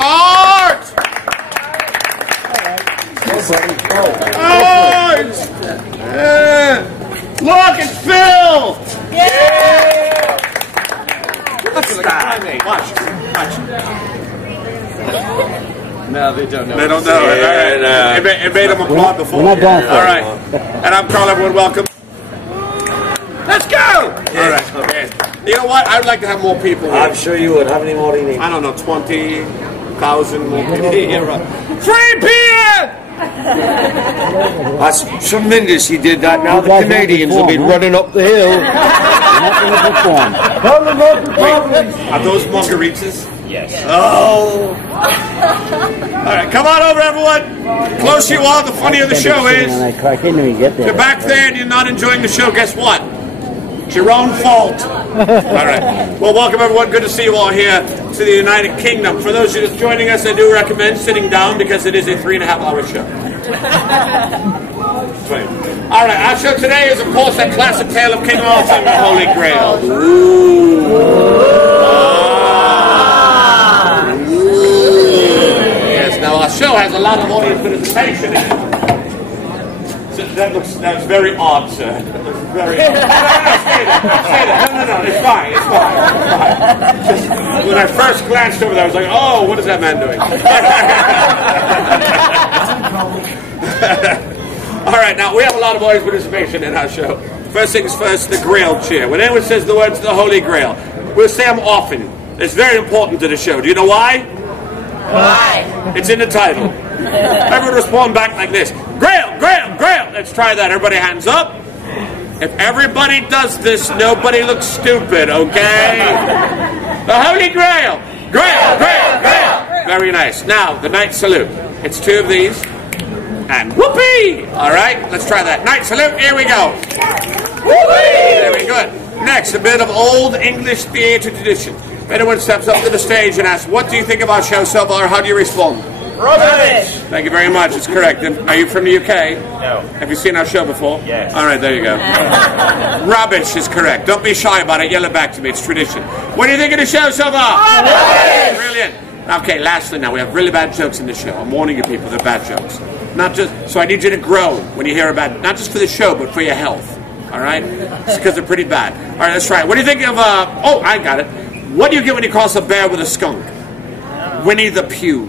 Art! Art! Look, it's Phil! Yeah! What's that? Watch. No, they don't know. They don't know it. All right. It made them applaud before. We're not done. All right. And I'm Carl, everyone. Welcome. Let's go! All right. Okay. You know what? I'd like to have more people here. I'm sure you would. How many more do you need? I don't know, 20,000 more people. 3 p.m. That's tremendous. He did that. Now the Canadians will be running up the hill. Are those margaritas? Yes. Oh. All right, come on over, everyone. The closer you are, the funnier the show is. If you're back there and you're not enjoying the show, guess what? It's your own fault. All right. Well, welcome, everyone. Good to see you all here to the United Kingdom. For those of you just joining us, I do recommend sitting down because it is a 3.5-hour show. All right, our show today is, of course, that classic tale of King Arthur and the Holy Grail. Yes, now our show has a lot of audience participation in it. That's very odd, sir. That's very odd. No, stay there. No, it's fine. Just, when I first glanced over there, I was like, oh, what is that man doing? All right, now we have a lot of audience participation in our show. First things first, the Grail cheer. When anyone says the words the Holy Grail, we'll say them often. It's very important to the show. Do you know why? Why? It's in the title. Everyone respond back like this. Grail, Grail, Grail. Let's try that. Everybody hands up. If everybody does this, nobody looks stupid, okay? The Holy Grail. Grail, Grail, Grail. Very nice. Now, the Knight Salute. It's 2 of these. And whoopee! All right, let's try that. Knight Salute. Here we go. Whoopee! Very good. Next, a bit of old English theatre tradition. If anyone steps up to the stage and asks, what do you think of our show so far? How do you respond? Rubbish! Thank you very much. It's correct. Are you from the UK? No. Have you seen our show before? Yes. All right, there you go. Rubbish is correct. Don't be shy about it. Yell it back to me. It's tradition. What do you think of the show so far? Rubbish! Brilliant. Okay, lastly now, we have really bad jokes in the show. I'm warning you people, they're bad jokes. Not just, so I need you to grow when you hear about, not just for the show, but for your health. All right? It's because they're pretty bad. All right, let's try it. What do you think of, oh, I got it. What do you get when you cross a bear with a skunk? Winnie the Pooh.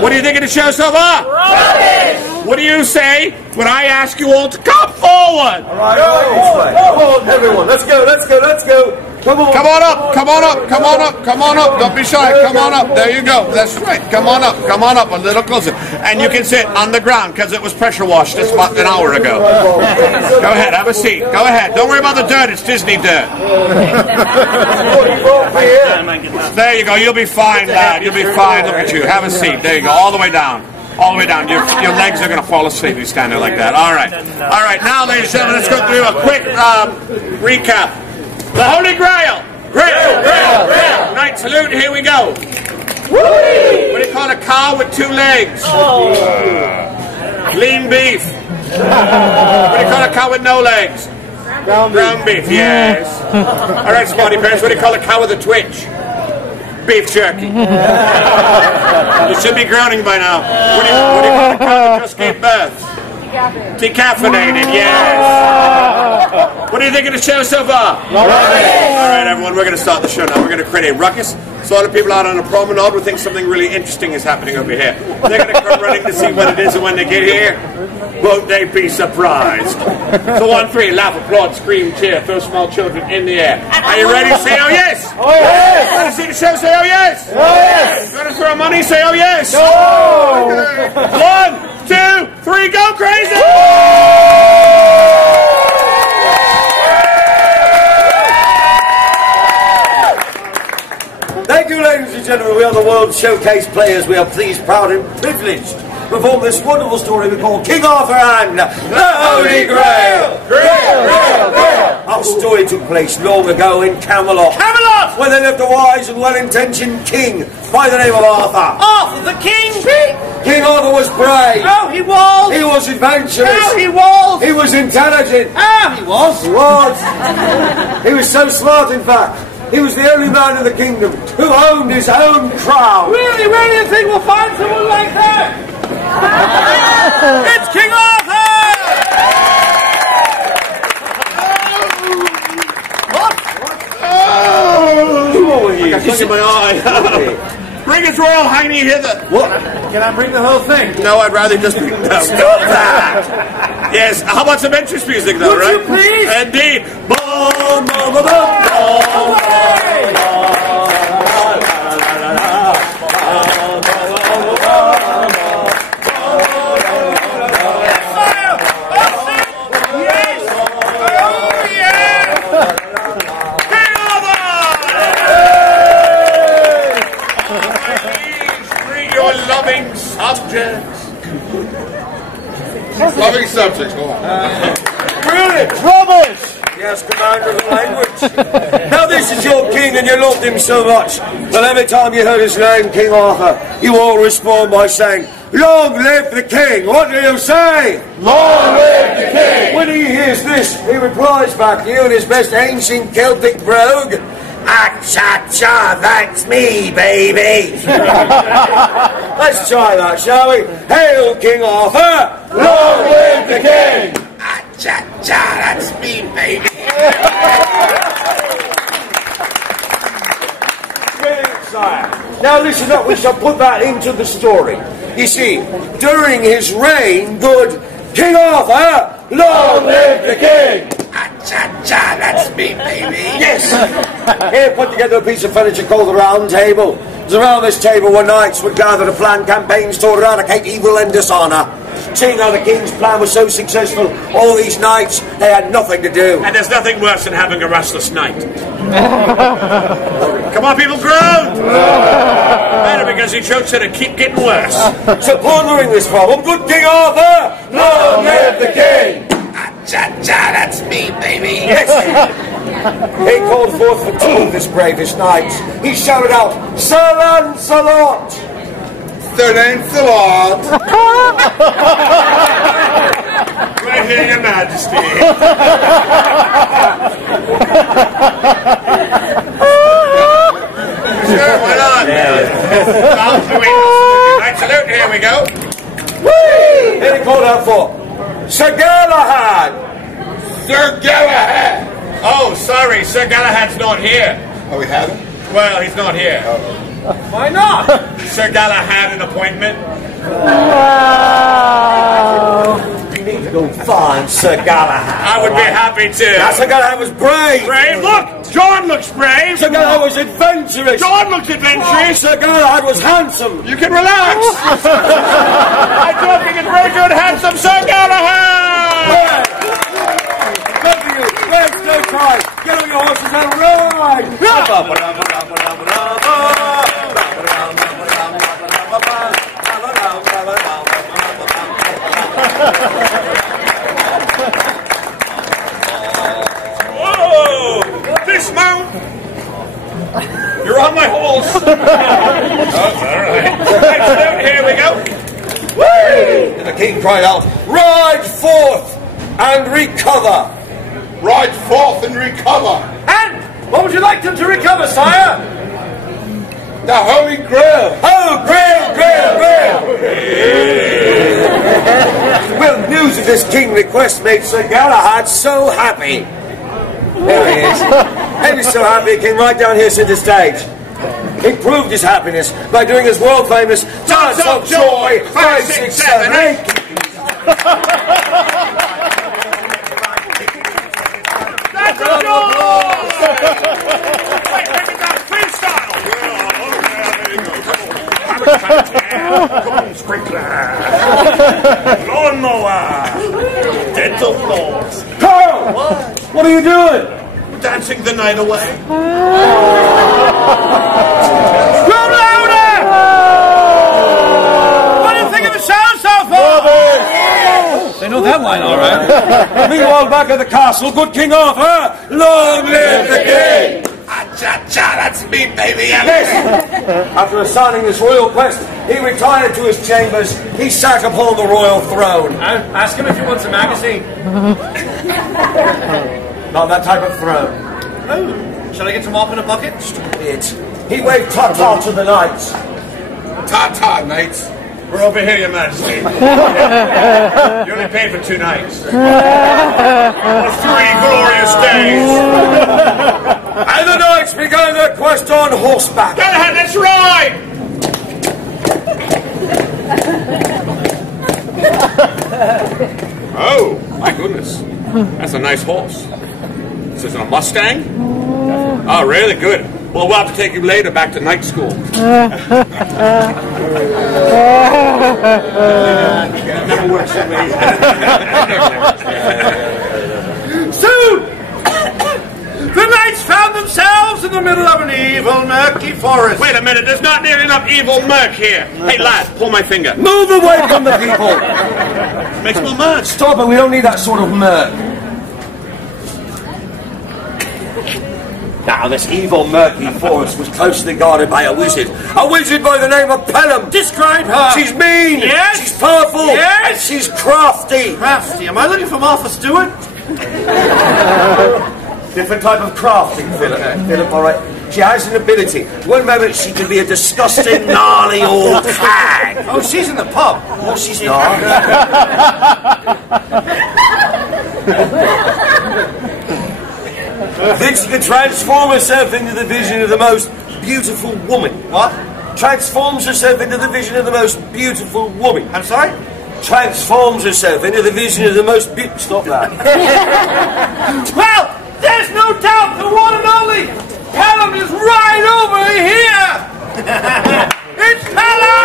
What do you think of the show so far? Rubbish! What do you say when I ask you all to come forward? All right, come on, everyone. Let's go. Come on. Come on up, come on up, come on up, come on up. Don't be shy, come on up. There you go. That's right. Come on up, a little closer. And you can sit on the ground because it was pressure washed just about an hour ago. Go ahead, have a seat. Go ahead. Don't worry about the dirt, it's Disney dirt. There you go. You'll be fine, lad. You'll be fine. Look at you. Have a seat. There you go. All the way down. All the way down. Your legs are going to fall asleep if you stand there like that. All right. All right. Now, ladies and gentlemen, let's go through a quick recap. The Holy Grail. Grail, Grail, Grail. Knight Salute. Here we go. Whee! What do you call a cow with 2 legs? Oh. Lean beef. What do you call a cow with no legs? Ground beef. Yes. All right, Smarty Pants. What do you call a cow with a twitch? Beef jerky. You should be grounding by now. What do you call a cow that just gave birth? Decaffeinated, yes. What do you think of the show so far? All right, everyone, we're going to start the show now. We're going to create a ruckus. So all the people out on the promenade will think something really interesting is happening over here. They're going to come running to see what it is, and when they get here, won't they be surprised? So 1, 3, laugh, applaud, scream, cheer, throw small children in the air. Are you ready to say oh yes? Oh yes! You want to see the show? Say oh yes! Oh yes! You want to throw money? Say oh yes! No! 1, 2, 3, go crazy! Thank you, ladies and gentlemen. We are the World Showcase players. We are pleased, proud, and privileged to perform this wonderful story we call King Arthur and the Holy Grail. Grail, Grail, Grail. Our story took place long ago in Camelot. Camelot! Where there lived a wise and well-intentioned king by the name of Arthur. Arthur the King! King Arthur was brave. Oh, he was! He was adventurous. Oh, he was! He was intelligent. Oh, he was! He was. He was so smart, in fact, He was the only man in the kingdom who owned his own crown. Really, where do you think we'll find someone like that? It's King Arthur! Who are you? I got in my eye. Bring his royal hiney hither. What? Can I bring the whole thing? No, I'd rather just bring that. Stop that! Yes, how about some entrance music though, Would right? you please? Indeed. Boom, boom, boom, Loving subjects, go on. Brilliant! Rubbish! Yes, commander of the language. Now this is your king and you loved him so much that every time you heard his name, King Arthur, you all respond by saying, "Long live the king!" What do you say? Long live the king! When he hears this, he replies back to you in his best ancient Celtic brogue, "Ah-cha-cha, that's me, baby." Let's try that, shall we? Hail, King Arthur! Long live the king! Cha-cha, that's me, baby. Brilliant, sire. Now listen up, we shall put that into the story. You see, during his reign, good King Arthur, long live the king! Cha-cha, that's me, baby. Yes! Here, put together a piece of furniture called the Round Table. It was around this table where knights would gather to plan campaigns to eradicate evil and dishonour. Seeing how the king's plan was so successful, all these knights, they had nothing to do. And there's nothing worse than having a restless night. Come on, people, groan! Better because he jokes that it keep getting worse. So pondering this problem, good King Arthur, long live the king! Cha-cha, that's me, baby. Yes! He called forth for two of his bravest knights. He shouted out, "Sir Lancelot!" Sir Lancelot! Right here, your majesty. Sure, why not? Right, salute, here we go. Whee! Then he called out for Sir Galahad! Sir Galahad! Oh, sorry, Sir Galahad's not here. Oh, we have him? Well, he's not here. Why not? Sir Galahad had an appointment. You need to go find Sir Galahad. I would be happy to. Now, Sir Galahad was brave. Brave? Look, John looks brave. Sir Galahad was adventurous. John looks adventurous. Sir Galahad was handsome. You can relax. I'm talking in very good, handsome Sir Galahad. Good for you. There's no time. Get on your horses and ride. Whoa! Dismount! You're on my horse. Oh, all right. Right, here we go. Whee! And the king cried out, "Ride forth and recover." Ride forth and recover! And what would you like them to recover, sire? The Holy Grail! Oh, Grail, Grail, Grail! Well, news of this king request made Sir Galahad so happy. There he is. He was so happy he came right down here to the stage. He proved his happiness by doing his world famous Dance of Joy 5, 6, 7, 8. That's a joy! Wait, break it down, freestyle! Come on, sprinkler! Lawnmower! Dental floors! Carl! What are you doing? Dancing the night away. Go louder! What do you think of the sound so far? They know that line, all right. Meanwhile, back at the castle, good King Arthur, long live the king! Cha-cha, that's me, baby. Yes. After assigning this royal quest, he retired to his chambers. He sat upon the royal throne. Ask him if he wants a magazine. Not that type of throne. Shall I get some mop in a bucket? Stupid. He waved ta-ta to the knights. Ta-ta, knights. We're over here, Your Majesty. You only paid for 2 nights. For 3 glorious days. And the knights began their quest on horseback. Go ahead, let's ride! Oh, my goodness. That's a nice horse. This isn't a Mustang? Oh, really good. Well, we'll have to take you later back to night school. Never works that way. Soon, the knights found themselves in the middle of an evil, murky forest. Wait a minute, there's not nearly enough evil murk here. Hey, lad, pull my finger. Move away from the people. Makes more murk. Stop it, we don't need that sort of murk. Now, this evil, murky forest was closely guarded by a wizard by the name of Pelham. Describe her. She's mean. Yes. She's powerful. Yes. And she's crafty. Crafty. Am I looking for Martha Stewart? Different type of crafting, Philip. Philip, all right. She has an ability. One moment she can be a disgusting, gnarly old hag. Oh, she's in the pub. No, she's not. Then she can transform herself into the vision of the most beautiful woman. What? Transforms herself into the vision of the most beautiful woman. I'm sorry? Transforms herself into the vision of the most beautiful... Stop that. Well, there's no doubt the one and only Pelham is right over here. It's Pelham!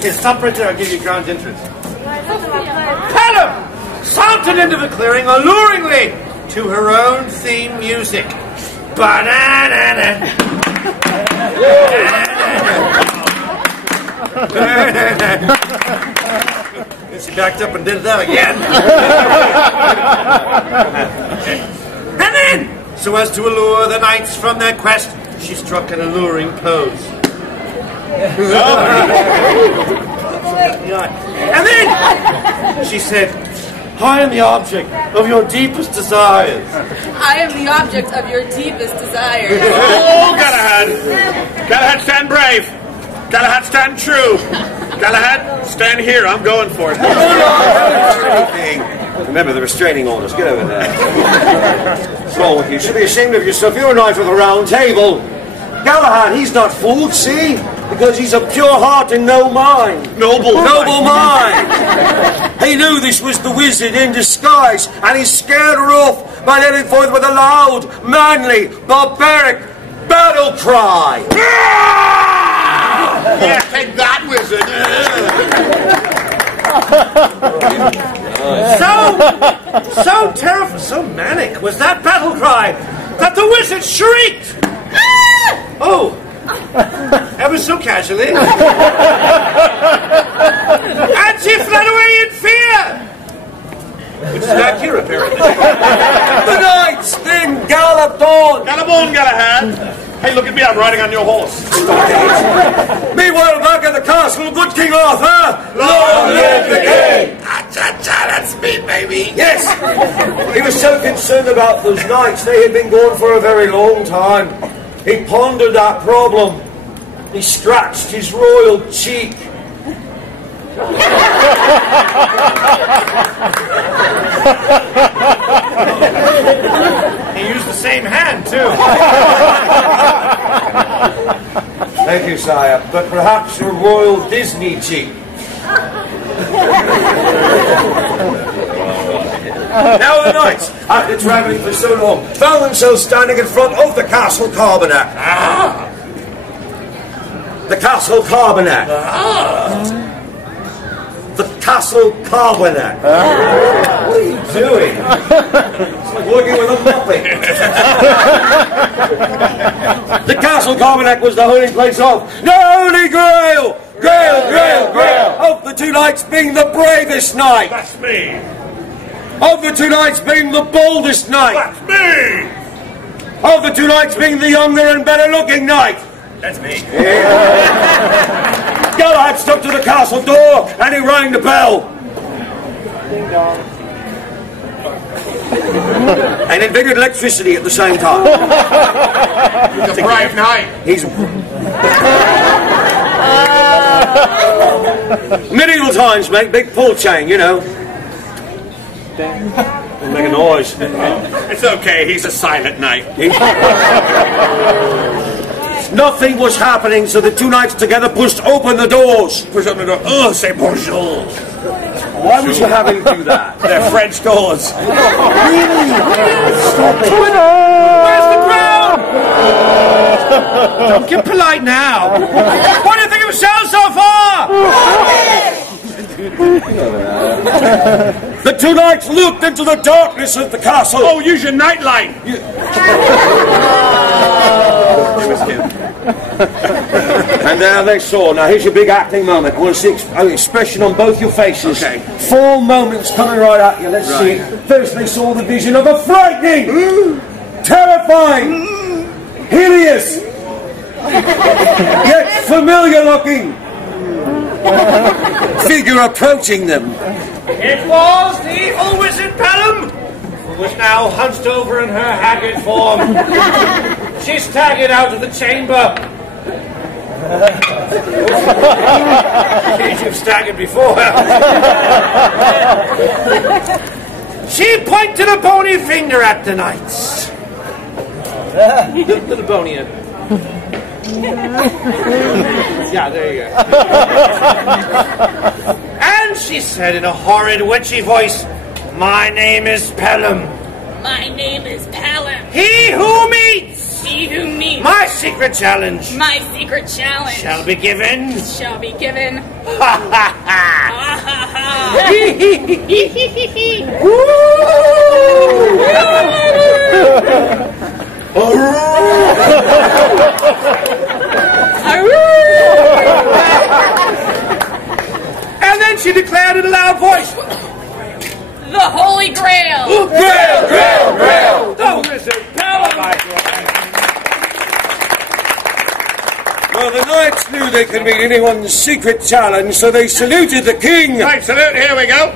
Yes, stop right there. I'll give you ground interest. Pelham sauntered into the clearing alluringly to her own theme music. Banana. She backed up and did that again. And then, so as to allure the knights from their quest, she struck an alluring pose. And then she said, I am the object of your deepest desires. I am the object of your deepest desires. Oh, Galahad! Galahad, stand brave! Galahad, stand true! Galahad, stand here. I'm going for it. Remember the restraining orders. Get over there. What's wrong with you? You should be ashamed of yourself. You're a knight with a round table. Galahad, he's not fooled, see? Because he's of pure heart and no mind. Noble mind. He knew this was the wizard in disguise, and he scared her off by letting forth with a loud, manly, barbaric battle cry. Yeah, take that, wizard. So terrible, so manic was that battle cry that the wizard shrieked. Oh, ever so casually. And she fled away in fear. Which is back here, apparently. The knights then galloped on. Gallop on, Galahad. Hey, look at me, I'm riding on your horse. Meanwhile, back at the castle, good King Arthur. Long live the king! Cha-cha, that's me, baby. Yes! He was so concerned about those knights, they had been gone for a very long time. He pondered that problem. He scratched his royal cheek. He used the same hand, too. Thank you, sire, but perhaps your royal Disney cheek. Now the knights, after travelling for so long, found themselves standing in front of the castle carbonac. The castle carbonac. The castle carbonac. What are you doing? It's like working with a muppet. The castle carbonac was the holy place of the Holy Grail. Grail, Grail, Grail. Of the two knights being the bravest knight. That's me. Of the two knights being the boldest knight. That's me. Of the two knights being the younger and better looking knight. That's me. Galahad stepped to the castle door and he rang the bell. And invented electricity at the same time. It's a bright night. He's medieval times, mate. Big pull chain, you know. Make a noise. It's okay, he's a silent night. Nothing was happening, so the two knights together pushed open the doors. Push up the door. Oh, say bonjour. Why would you have him do that? They're French doors. Really? Stop it. Where's the ground? Don't get polite now. What do you think of yourself so far? The two knights looked into the darkness of the castle. Oh, use your nightlight. And there they saw. Now here's your big acting moment. I want to see an expression on both your faces. Okay. 4 moments coming right at you. Let's see. First they saw the vision of a frightening, terrifying, hideous, yet familiar looking figure approaching them. It was the evil wizard Pelham, who was now hunched over in her haggard form. She staggered out of the chamber. You've staggered before. She pointed a bony finger at the knights. Little bony. Yeah, there you go. And she said in a horrid, witchy voice, "My name is Pelham. My name is Pelham. He who meets He who meets my secret challenge my secret challenge shall be given." shall be given. Ha ha ha! Ha ha ha! And then she declared in a loud voice, The Holy Grail. "Grail, Grail, Grail! The wizard Pelham!" Well, the knights knew they could meet anyone's secret challenge, so they saluted the king. Right, salute, here we go.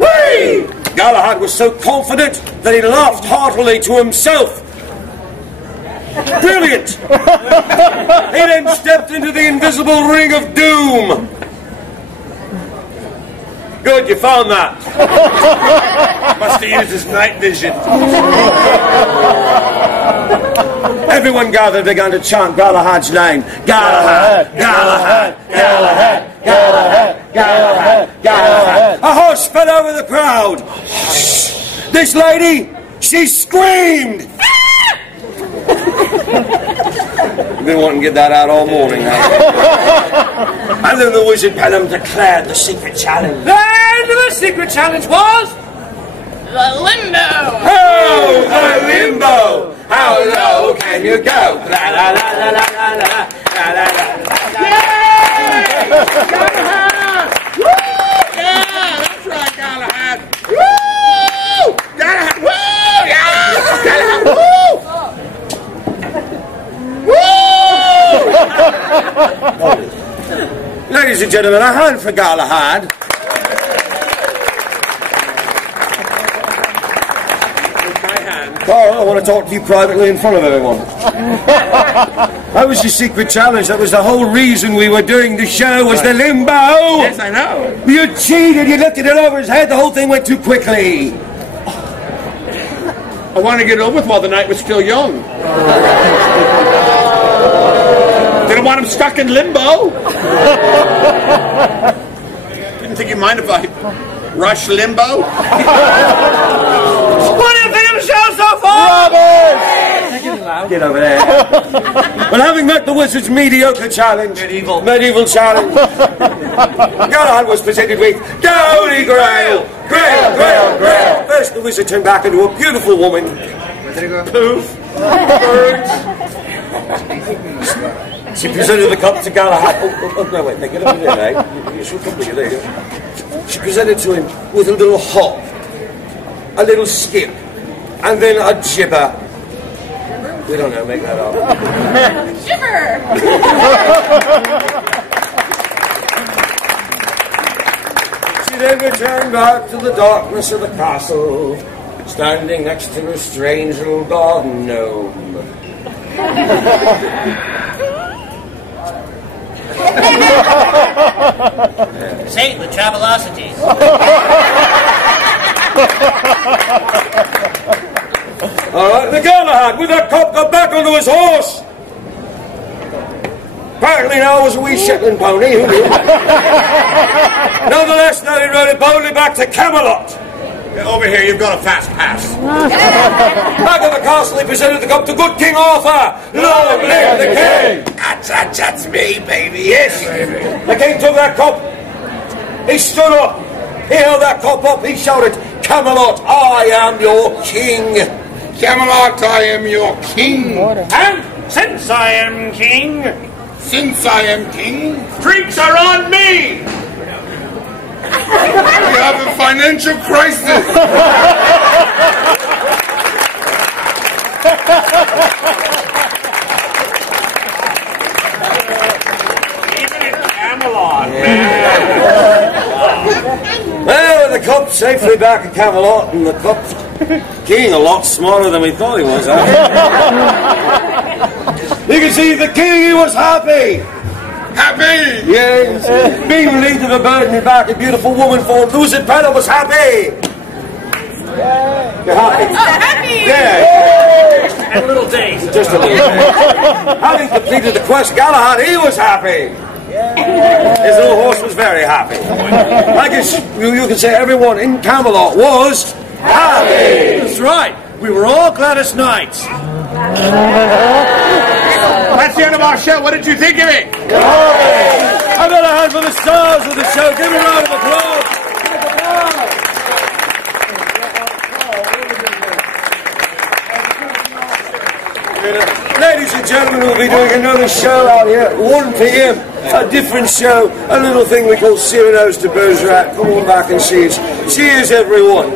Whee! Galahad was so confident that he laughed heartily to himself. Brilliant! He then stepped into the invisible ring of doom. Good, you found that. Must have used his night vision. Everyone gathered began to chant Galahad's name. Galahad, Galahad, Galahad, Galahad, Galahad, Galahad. A horse fell over the crowd. This lady, she screamed. Been wanting to get that out all morning, huh? And then the wizard Pelham declared the secret challenge. And the secret challenge was The Limbo. Oh, the limbo! How low can you go? La la la la la la la la la la. Galahad! Woo! Yeah, that's right, Galahad. Woo! Galahad! Woo! Yeah! Galahad! Woo! Woo! Ladies and gentlemen, a hand for Galahad. Carl, I want to talk to you privately in front of everyone. That was your secret challenge. That was the whole reason we were doing the show, was the limbo. Yes, I know. You cheated. You lifted it over his head. The whole thing went too quickly. I wanted to get it over with while the night was still young. Didn't want him stuck in limbo. Didn't think you'd mind if I rushed limbo. What do you think of the show so far? Get over there. Well, having met the wizard's mediocre challenge, medieval challenge, Galahad was presented with Holy Grail, Grail, Grail, Grail. First, the wizard turned back into a beautiful woman. Poof. Birds. She presented the cup to Galahad. Oh, no, wait, get over there, eh? You should come here, there you go. She presented to him with a little hop, a little skip, and then a jibber. We don't know, make that up. Shiver. She they returned back to the darkness of the castle, standing next to a strange little garden gnome. Satan, the Travelocities. Alright, the Galahad with that cop got back onto his horse. Apparently now it was a wee Shetland pony. Who knew? Nonetheless, now he rode it boldly back to Camelot. Over here, you've got a fast pass. Back at the castle, he presented the cup to good King Arthur. Long live the king! That's me, baby. Yes, the king took that cup. He stood up. He held that cup up. He shouted, Camelot, I am your king. Camelot, I am your king. And since I am king, Since I am king, Drinks are on me! we have a financial crisis. Even in Camelot, man. Well, with the cup safely back at Camelot, and the cup king a lot smaller than we thought he was. You can see the king, he was happy. Happy. Yes, being relieved of a burden in back, a beautiful woman for Lucy Penner was happy. You're happy? Happy! Yeah. and little days. Just a little bit. Having completed the quest, Galahad, he was happy. His little horse was very happy. I guess you can say everyone in Camelot was happy. That's right. We were all Gladys Knights. That's the end of our show. What did you think of it? How about a hand for the stars of the show? Give them a round of applause. Ladies and gentlemen, we'll be doing another show out here at 1 p.m. A different show, a little thing we call Cyrano's de Bergerac. Come on back and see us. Cheers, everyone.